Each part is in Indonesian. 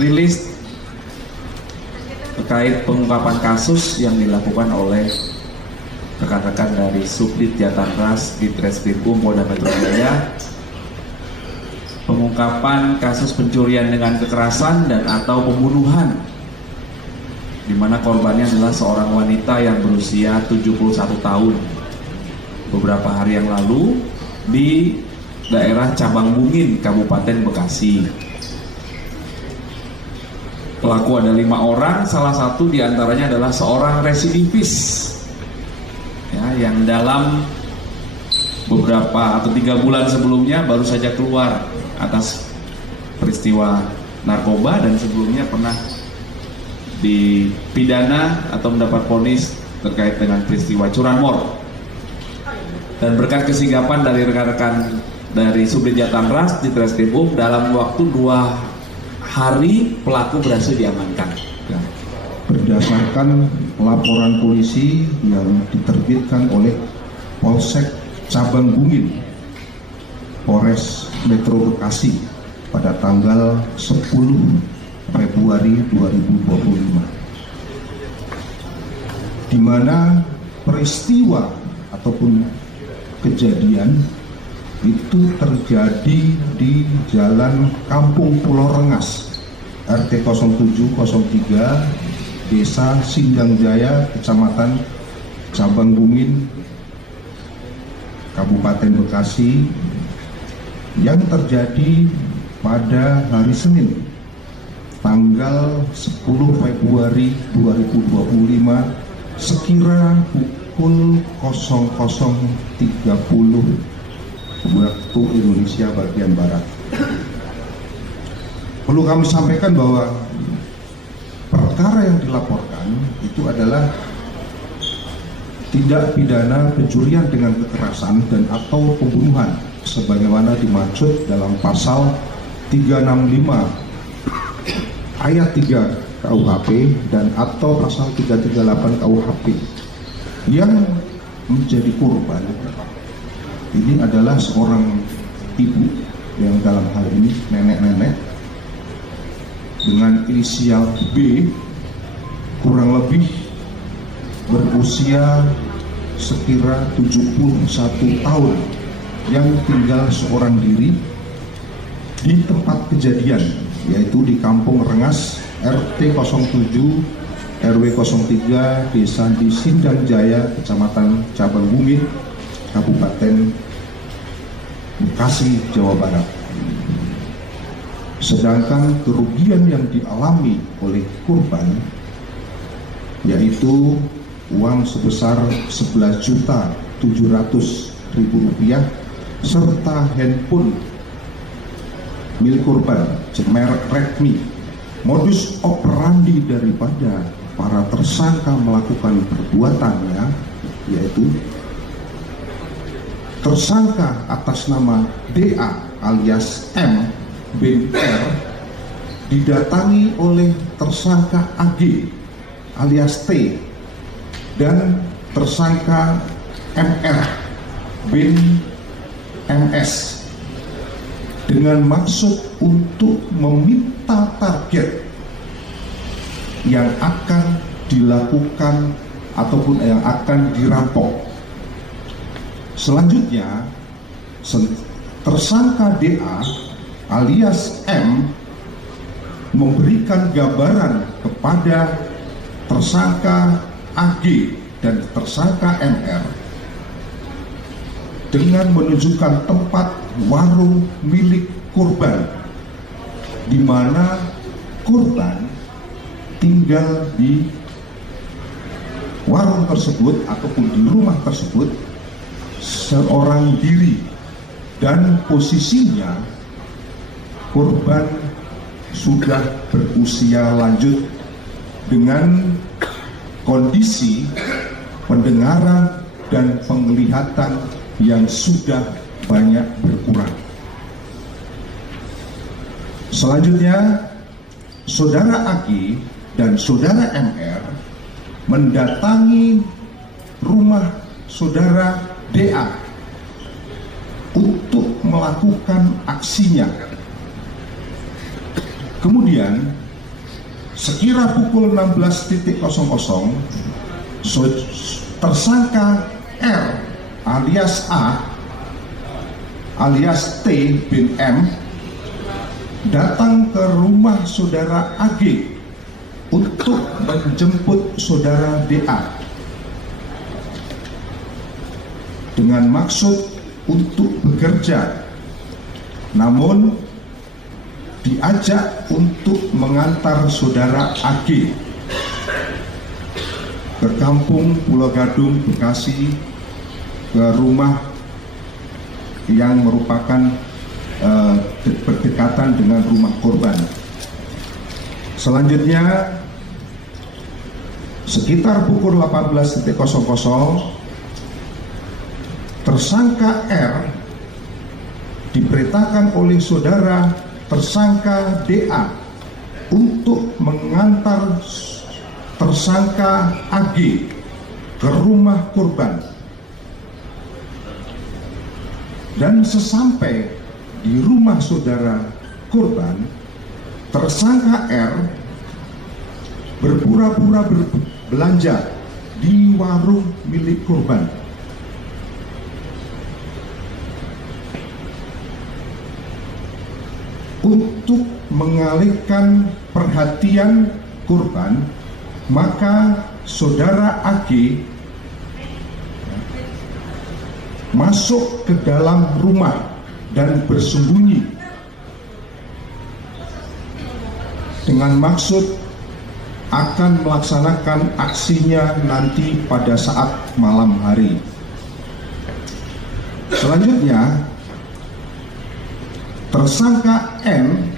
rilis terkait pengungkapan kasus yang dilakukan oleh rekan-rekan dari Subdit Jatanras di Treskrimum Polda Metro Jaya, pengungkapan kasus pencurian dengan kekerasan dan atau pembunuhan, di mana korbannya adalah seorang wanita yang berusia 71 tahun. Beberapa hari yang lalu di daerah Cabang Bungin, Kabupaten Bekasi. Pelaku ada 5 orang, salah satu diantaranya adalah seorang residivis, ya, yang dalam beberapa atau 3 bulan sebelumnya baru saja keluar atas peristiwa narkoba dan sebelumnya pernah dipidana atau mendapat vonis terkait dengan peristiwa curanmor. Dan berkat kesigapan dari rekan-rekan dari Subdit Jatanras di Treskrimum, dalam waktu 2 hari pelaku berhasil diamankan. Berdasarkan laporan polisi yang diterbitkan oleh Polsek Cabang Bungin, Polres Metro Bekasi pada tanggal 10 Februari 2025, di mana peristiwa ataupun kejadian itu terjadi di Jalan Kampung Pulau Rengas, RT 0703, Desa Sindang Jaya, Kecamatan Cabang Bungin, Kabupaten Bekasi, yang terjadi pada hari Senin, tanggal 10 Februari 2025, sekira pukul 00.30 waktu Indonesia bagian Barat. Perlu kami sampaikan bahwa perkara yang dilaporkan itu adalah tindak pidana pencurian dengan kekerasan dan atau pembunuhan sebagaimana dimaksud dalam pasal 365 ayat 3 KUHP dan atau pasal 338 KUHP. Yang menjadi korban ini adalah seorang ibu yang dalam hal ini nenek-nenek dengan inisial B, kurang lebih berusia sekira 71 tahun, yang tinggal seorang diri di tempat kejadian, yaitu di Kampung Rengas, RT 07 RW 03, Desa di Sindang Jaya, Kecamatan Cabang Bungin, Kabupaten Bekasi, Jawa Barat. Sedangkan kerugian yang dialami oleh korban yaitu uang sebesar Rp11.700.000 serta handphone milik korban merek Redmi. Modus operandi daripada para tersangka melakukan perbuatannya yaitu tersangka atas nama DA alias M bin R didatangi oleh tersangka AG alias T dan tersangka MR bin MS dengan maksud untuk meminta target yang akan dilakukan ataupun yang akan dirampok. Selanjutnya, tersangka DA alias M memberikan gambaran kepada tersangka AG dan tersangka MR dengan menunjukkan tempat warung milik korban, di mana korban tinggal di warung tersebut ataupun di rumah tersebut seorang diri, dan posisinya korban sudah berusia lanjut dengan kondisi pendengaran dan penglihatan yang sudah banyak berkurang. Selanjutnya, saudara AG dan saudara MR mendatangi rumah saudara DA untuk melakukan aksinya. Kemudian sekira pukul 16.00, tersangka R alias A alias T bin M datang ke rumah saudara AG untuk menjemput saudara DA dengan maksud untuk bekerja, namun diajak untuk mengantar saudara AG ke kampung Pulau Gadung, Bekasi, ke rumah yang merupakan berdekatan dengan rumah korban. Selanjutnya, sekitar pukul 18.00, tersangka R diperintahkan oleh saudara tersangka DA untuk mengantar tersangka AG ke rumah korban. Dan sesampai di rumah saudara korban, tersangka R berpura-pura berbelanja di warung milik korban. Untuk mengalihkan perhatian korban, maka saudara AG masuk ke dalam rumah dan bersembunyi dengan maksud akan melaksanakan aksinya nanti pada saat malam hari. Selanjutnya, tersangka N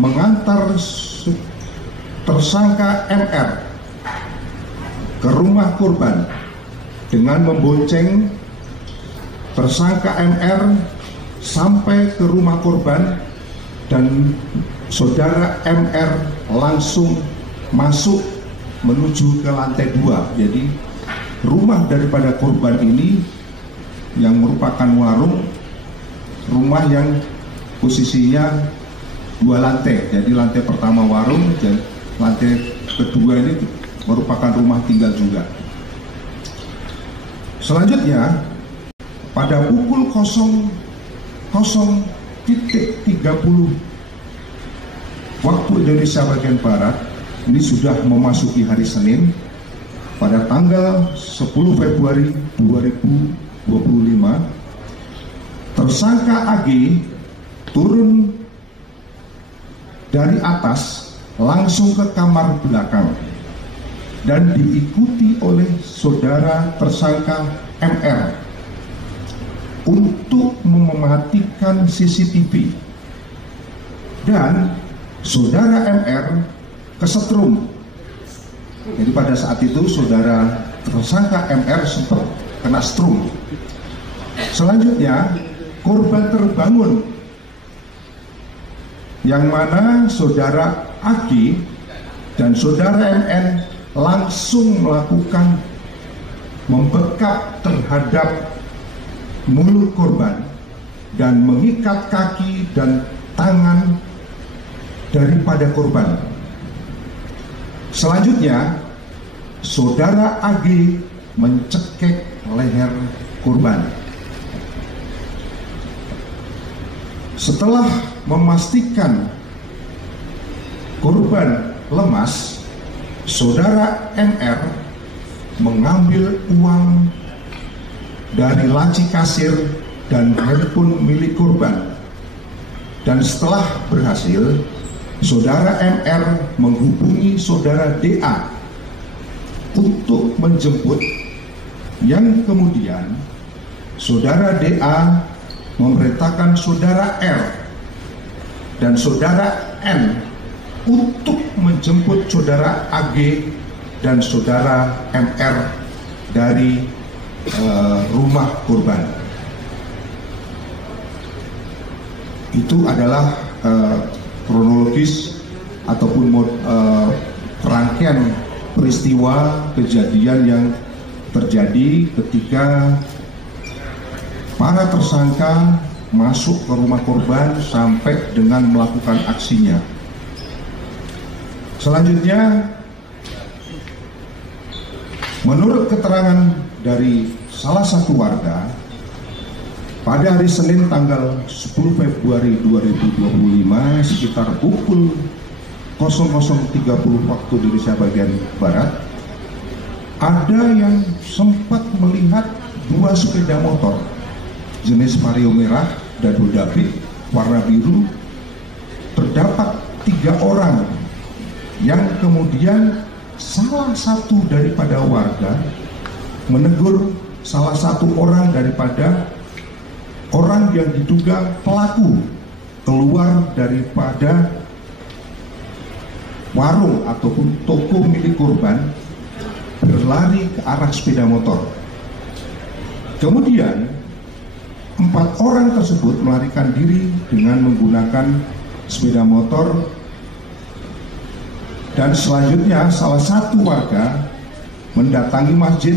mengantar tersangka MR ke rumah korban dengan membonceng tersangka MR sampai ke rumah korban, dan saudara MR langsung masuk menuju ke lantai 2. Jadi rumah daripada korban ini yang merupakan warung, rumah yang posisinya 2 lantai. Jadi lantai pertama warung dan lantai kedua ini merupakan rumah tinggal juga. Selanjutnya, pada pukul 00.30 waktu Indonesia bagian Barat, ini sudah memasuki hari Senin, pada tanggal 10 Februari 2025, tersangka AG turun dari atas langsung ke kamar belakang dan diikuti oleh saudara tersangka MR untuk mematikan CCTV, dan saudara MR kesetrum. Jadi pada saat itu saudara tersangka MR sempat kena strum. Selanjutnya, korban terbangun, yang mana saudara AG dan saudara MN langsung melakukan membekap terhadap mulut korban dan mengikat kaki dan tangan daripada korban. Selanjutnya, saudara AG mencekik leher korban. Setelah memastikan korban lemas, saudara MR mengambil uang dari laci kasir dan handphone milik korban, dan setelah berhasil, saudara MR menghubungi saudara DA untuk menjemput, yang kemudian saudara DA memerintahkan saudara R dan saudara N untuk menjemput saudara AG dan saudara MR dari rumah korban. Itu adalah kronologis ataupun rangkaian peristiwa kejadian yang terjadi ketika para tersangka masuk ke rumah korban sampai dengan melakukan aksinya. Selanjutnya, menurut keterangan dari salah satu warga, pada hari Senin tanggal 10 Februari 2025 sekitar pukul 00.30 waktu Indonesia bagian Barat, ada yang sempat melihat dua sepeda motor jenis Vario merah dan David warna biru. Terdapat 3 orang yang kemudian salah satu daripada warga menegur salah satu orang daripada orang yang diduga pelaku keluar daripada warung ataupun toko milik korban, berlari ke arah sepeda motor. Kemudian 4 orang tersebut melarikan diri dengan menggunakan sepeda motor, dan selanjutnya salah satu warga mendatangi masjid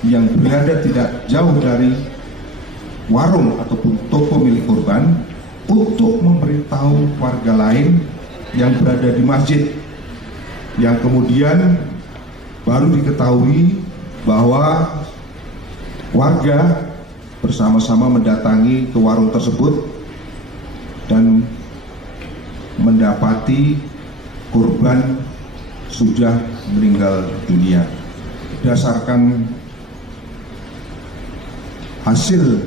yang berada tidak jauh dari warung ataupun toko milik korban untuk memberitahu warga lain yang berada di masjid, yang kemudian baru diketahui bahwa warga bersama-sama mendatangi ke warung tersebut dan mendapati korban sudah meninggal dunia. Berdasarkan hasil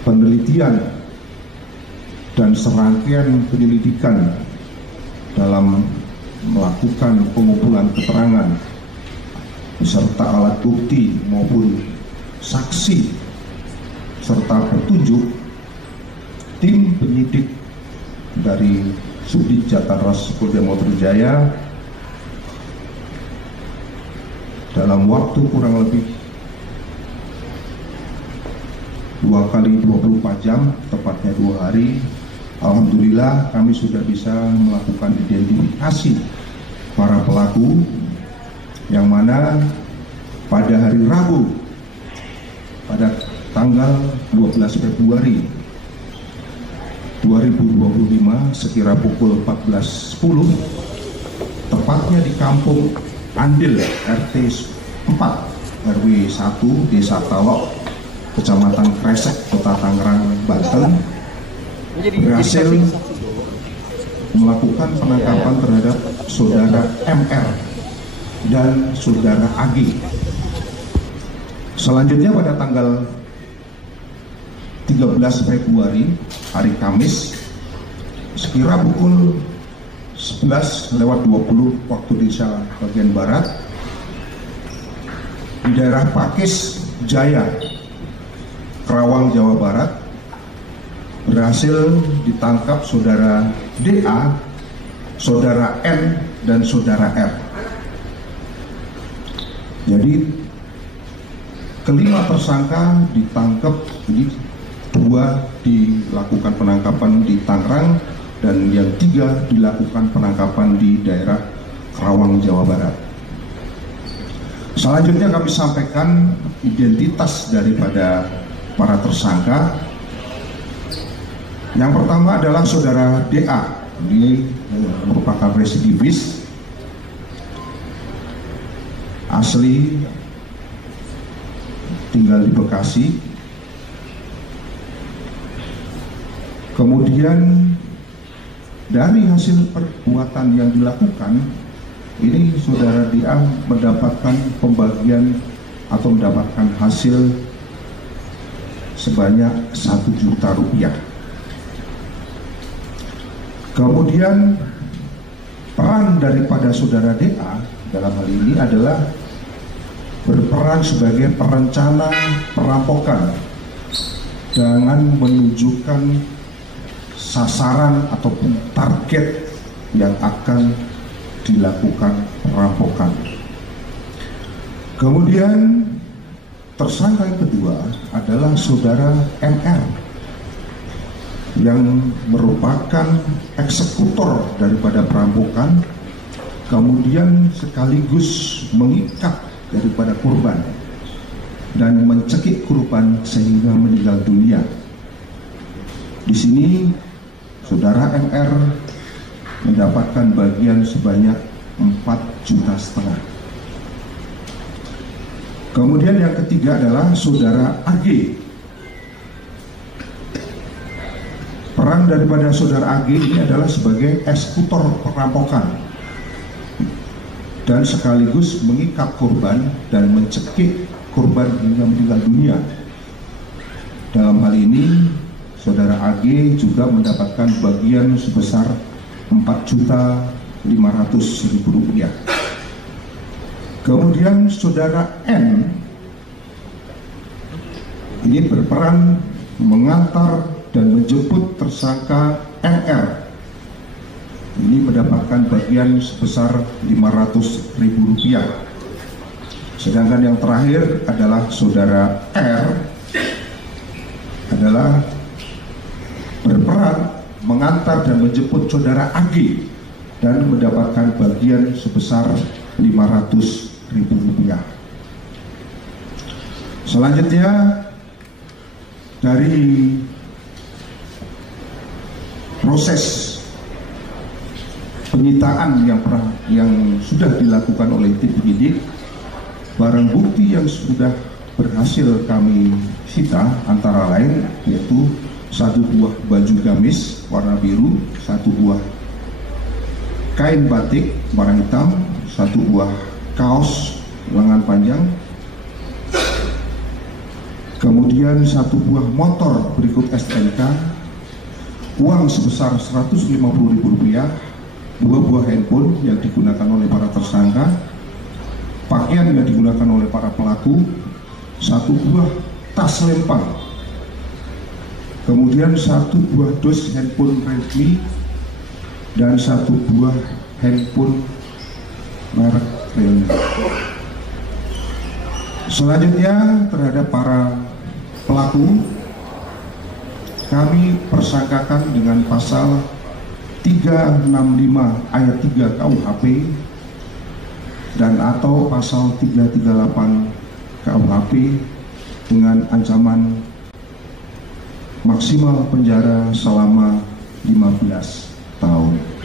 penelitian dan serangkaian penyelidikan dalam melakukan pengumpulan keterangan beserta alat bukti maupun saksi serta petunjuk, tim penyidik dari Subdit Jataras Polda Metro Jaya dalam waktu kurang lebih 2 kali 24 jam, tepatnya 2 hari, alhamdulillah kami sudah bisa melakukan identifikasi para pelaku, yang mana pada hari Rabu pada tanggal 12 Februari 2025 sekira pukul 14.10, tepatnya di Kampung Andil RT 4 RW 1 Desa Talok, Kecamatan Kresek, Kota Tangerang, Banten, berhasil melakukan penangkapan terhadap saudara MR dan saudara AG. Selanjutnya pada tanggal 13 Februari hari Kamis sekira pukul 11:20 waktu Indonesia bagian Barat di daerah Pakis Jaya, Kerawang, Jawa Barat, berhasil ditangkap saudara DA, saudara N, dan saudara R. Jadi kelima tersangka ditangkap, jadi 2 dilakukan penangkapan di Tangerang dan yang 3 dilakukan penangkapan di daerah Kerawang, Jawa Barat. Selanjutnya kami sampaikan identitas daripada para tersangka. Yang pertama adalah saudara DA, ini merupakan residivis, asli tinggal di Bekasi. Kemudian dari hasil perbuatan yang dilakukan ini, saudara DA mendapatkan pembagian atau mendapatkan hasil sebanyak 1 juta rupiah. Kemudian peran daripada saudara DA dalam hal ini adalah berperan sebagai perencana perampokan dengan menunjukkan sasaran ataupun target yang akan dilakukan perampokan. Kemudian tersangka yang kedua adalah saudara MR yang merupakan eksekutor daripada perampokan, kemudian sekaligus mengikat daripada korban dan mencekik korban sehingga meninggal dunia. Di sini saudara MR mendapatkan bagian sebanyak 4,5 juta. Kemudian yang ketiga adalah saudara AG. Peran daripada saudara AG ini adalah sebagai eksekutor perampokan dan sekaligus mengikat korban dan mencekik korban hingga meninggal dunia. Dalam hal ini, saudara AG juga mendapatkan bagian sebesar Rp4.500.000. Kemudian saudara N ini berperan mengantar dan menjemput tersangka NR. Ini mendapatkan bagian sebesar Rp500.000. Sedangkan yang terakhir adalah saudara R adalah berperan mengantar dan menjemput saudara AG dan mendapatkan bagian sebesar Rp500.000. Selanjutnya dari proses penyitaan yang sudah dilakukan oleh tim penyidik, barang bukti yang sudah berhasil kami sita antara lain yaitu 1 buah baju gamis warna biru, 1 buah kain batik warna hitam, 1 buah kaos lengan panjang, kemudian 1 buah motor berikut STNK, uang sebesar Rp150.000, 2 buah handphone yang digunakan oleh para tersangka, pakaian yang digunakan oleh para pelaku, 1 buah tas lempar, kemudian 1 buah dos handphone Redmi dan 1 buah handphone merek Realme. Selanjutnya terhadap para pelaku kami persangkakan dengan pasal 365 ayat 3 KUHP dan atau pasal 338 KUHP dengan ancaman maksimal penjara selama 15 tahun.